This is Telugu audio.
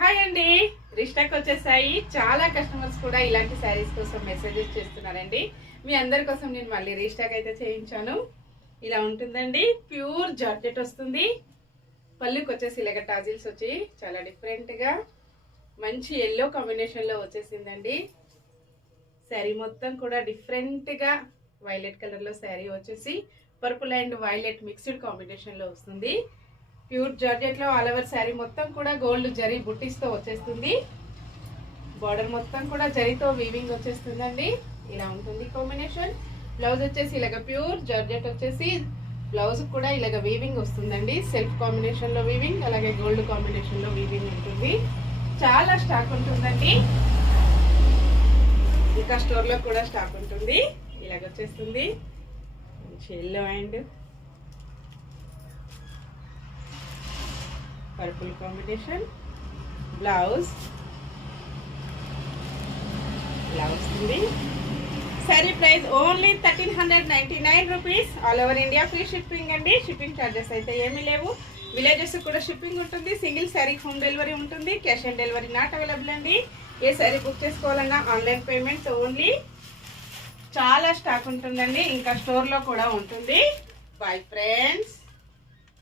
హాయ్ అండి, రిస్టాక్ వచ్చేసాయి. చాలా కస్టమర్స్ కూడా ఇలాంటి శారీస్ కోసం మెసేజెస్ చేస్తున్నారండి. మీ అందరి కోసం నేను మళ్ళీ రీస్టాక్ అయితే చేయించాను. ఇలా ఉంటుందండి, ప్యూర్ జార్జెట్ వస్తుంది. పళ్ళుకి వచ్చేసి ఇలాగ టాజిల్స్ వచ్చి చాలా డిఫరెంట్గా మంచి ఎల్లో కాంబినేషన్లో వచ్చేసిందండి. శారీ మొత్తం కూడా డిఫరెంట్గా వైలెట్ కలర్లో శారీ వచ్చేసి పర్పుల్ అండ్ వైలెట్ మిక్స్డ్ కాంబినేషన్లో వస్తుంది. ప్యూర్ జార్జెట్ లో ఆల్ ఓవర్ శారీ మొత్తం కూడా గోల్డ్ జరీ బుట్టీస్ తో వచ్చేస్తుంది. బార్డర్ మొత్తం కూడా జరీతో వీవింగ్ వచ్చేస్తుందండి. ఇలా ఉంటుంది కాంబినేషన్. బ్లౌజ్ వచ్చేసి ఇలాగ ప్యూర్ జార్జెట్ వచ్చేసి బ్లౌజ్ కూడా ఇలాగ వీవింగ్ వస్తుందండి. సెల్ఫ్ కాంబినేషన్ లో వీవింగ్, అలాగే గోల్డ్ కాంబినేషన్ లో వీవింగ్ ఉంటుంది. చాలా స్టాక్ ఉంటుందండి. ఇంకా స్టోర్ లో కూడా స్టాక్ ఉంటుంది. ఇలాగ వచ్చేస్తుంది మంచి yellow and purple combination. Blouse ఇలా వస్తుంది. Sari price only 1399 rupees. All over India free shipping అండి. షిప్పింగ్ ఛార్జెస్ అయితే ఏమీ లేవు. విలేజెస్ కూడా షిప్పింగ్ ఉంటుంది. సింగిల్ శారీ హోమ్ డెలివరీ ఉంటుంది. Cash on delivery not available అండి. ఏ శారీ బుక్ చేసుకోవాలన్నా ఆన్లైన్ పేమెంట్ ఓన్లీ. చాలా స్టాక్ ఉంటుందండి. ఇంకా స్టోర్లో కూడా ఉంటుంది. Bye friends.